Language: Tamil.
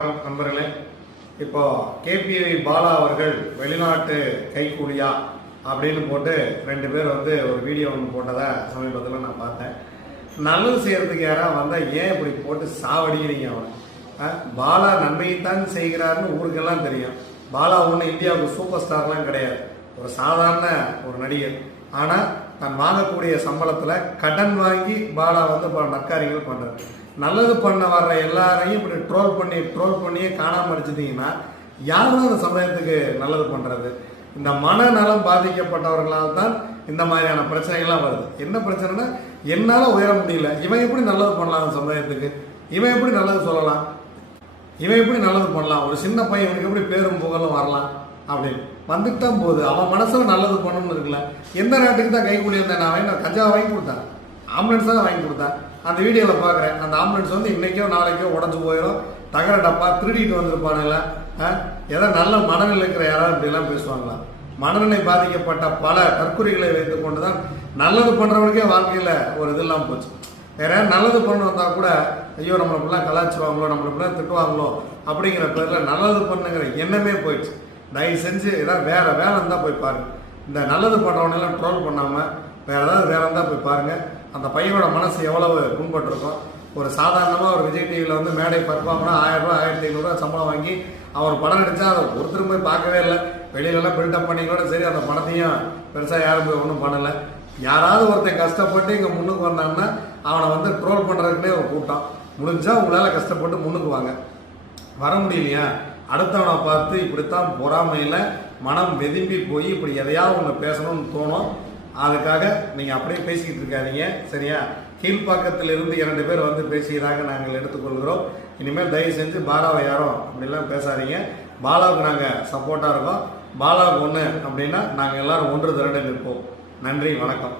நண்பர்களே இப்போ கேபிஐ பாலா அவர்கள் வெளிநாட்டு கைக்கூலியா அப்படின்னு போட்டு ரெண்டு பேர் வந்து ஒரு வீடியோ ஒன்று போட்டதை சமீபத்தில் நான் பார்த்தேன். நல்லது செய்கிறதுக்கு யாராக வந்தால் ஏன் இப்படி போட்டு சாவடிக்கிறீங்க அவனை பாலா நன்மையைத்தான் செய்கிறாருன்னு ஊருக்கெல்லாம் தெரியும். பாலா ஒன்று இந்தியாவுக்கு சூப்பர் ஸ்டார்லாம் கிடையாது. ஒரு சாதாரண ஒரு நடிகர். ஆனால் தன் வாங்கக்கூடிய சம்பளத்தில் கடன் வாங்கி பாலா வந்து பல நக்காரிகள் பண்ணுறாரு நல்லது பண்ண வர்ற எல்லாரையும் இப்படி ட்ரோல் பண்ணி ட்ரோல் பண்ணியே காணாமல் அடிச்சிட்டிங்கன்னா யார் தான் இந்த சமுதாயத்துக்கு நல்லது பண்ணுறது இந்த மனநலம் பாதிக்கப்பட்டவர்களால் தான் இந்த மாதிரியான பிரச்சனைகள்லாம் வருது. என்ன பிரச்சனைனா என்னால் உயர முடியல. இவன் எப்படி நல்லது பண்ணலாம் அந்த சமுதாயத்துக்கு? இவன் எப்படி நல்லது சொல்லலாம்? இவன் எப்படி நல்லது பண்ணலாம்? ஒரு சின்ன பையன் இவனுக்கு எப்படி பேரும் புகழும் வரலாம்? அப்படின்னு. வந்துட்டான் போது அவன் மனசில் நல்லது பண்ணணும்னு இருக்குல்ல எந்த நாட்டுக்கு தான் கைக்கூலி வந்தேன் நான்? வாங்கி நான் கஞ்சா வாங்கி கொடுத்தேன்? ஆம்புலன்ஸ் தான் வாங்கி கொடுத்தேன்? அந்த வீடியோவில் பார்க்குறேன் அந்த ஆம்புலன்ஸ் வந்து இன்றைக்கோ நாளைக்கோ உடஞ்சி போயிடும் தகர டப்பா திருடிட்டு வந்திருப்பானுங்களா ஏதோ நல்ல மனநிலை இருக்கிற யாராவது இப்படிலாம் பேசுவாங்களா? மனநிலை பாதிக்கப்பட்ட பல தற்கொலைகளை வைத்து கொண்டு தான் நல்லது பண்ணுறவனுக்கே வாழ்க்கையில் ஒரு இது இல்லாமல் போச்சு. வேற யாராவது நல்லது பண்ண வந்தால் கூட ஐயோ நம்மளை இப்படிலாம் கலாச்சிருவாங்களோ நம்மளை திட்டுவாங்களோ அப்படிங்கிற பேரில் நல்லது பண்ணுங்கிற எண்ணமே போயிடுச்சு. தயவு செஞ்சு ஏதாவது வேறு வேலை இருந்தால் போய் பாருங்கள் இந்த நல்லது பண்ணுறவனெல்லாம் ட்ரோல் பண்ணாமல் வேறு ஏதாவது வேலை இருந்தால் போய் பாருங்கள் அந்த பையனோட மனசு எவ்வளவு புண்பட்டிருக்கும் ஒரு சாதாரணமாக ஒரு விஜய் டிவியில் வந்து மேடை பர்ஃபார்ம்னா ஆயிரம் ரூபாய் ஆயிரத்தி ஐநூறுரூவா சம்பளம் வாங்கி அவர் படம் நடித்தா அதை ஒருத்தரும் போய் பார்க்கவே இல்லை. வெளியிலலாம் பில்டப் பண்ணி கூட சரி அந்த படத்தையும் பெருசாக யாரும் போய் ஒன்றும் பண்ணலை. யாராவது ஒருத்தன் கஷ்டப்பட்டு இங்கே முன்னுக்கு வந்தாங்கன்னா அவனை வந்து ட்ரோல் பண்ணுறதுக்குனே ஒரு கூட்டம். முடிஞ்சால் உங்களால் கஷ்டப்பட்டு முன்னுக்கு வாங்க. வர முடியலையா? அடுத்தவனை பார்த்து இப்படித்தான் பொறாமையில் மனம் வெதும்பி போய் இப்படி எதையாவது ஒன்று பேசணும்னு தோணும். அதுக்காக நீங்கள் அப்படியே பேசிக்கிட்டு இருக்காதீங்க சரியா? கீழ்ப்பாக்கத்திலிருந்து இரண்டு பேர் வந்து பேசியதாக நாங்கள் எடுத்துக்கொள்கிறோம். இனிமேல் தயவு செஞ்சு பாலாவை யாரும் அப்படிலாம் பேசாதீங்க. பாலாவுக்கு நாங்கள் சப்போர்ட்டாக இருக்கோம். பாலாவுக்கு ஒன்று அப்படின்னா நாங்கள் எல்லோரும் ஒன்று திரண்டு நிற்போம். நன்றி வணக்கம்.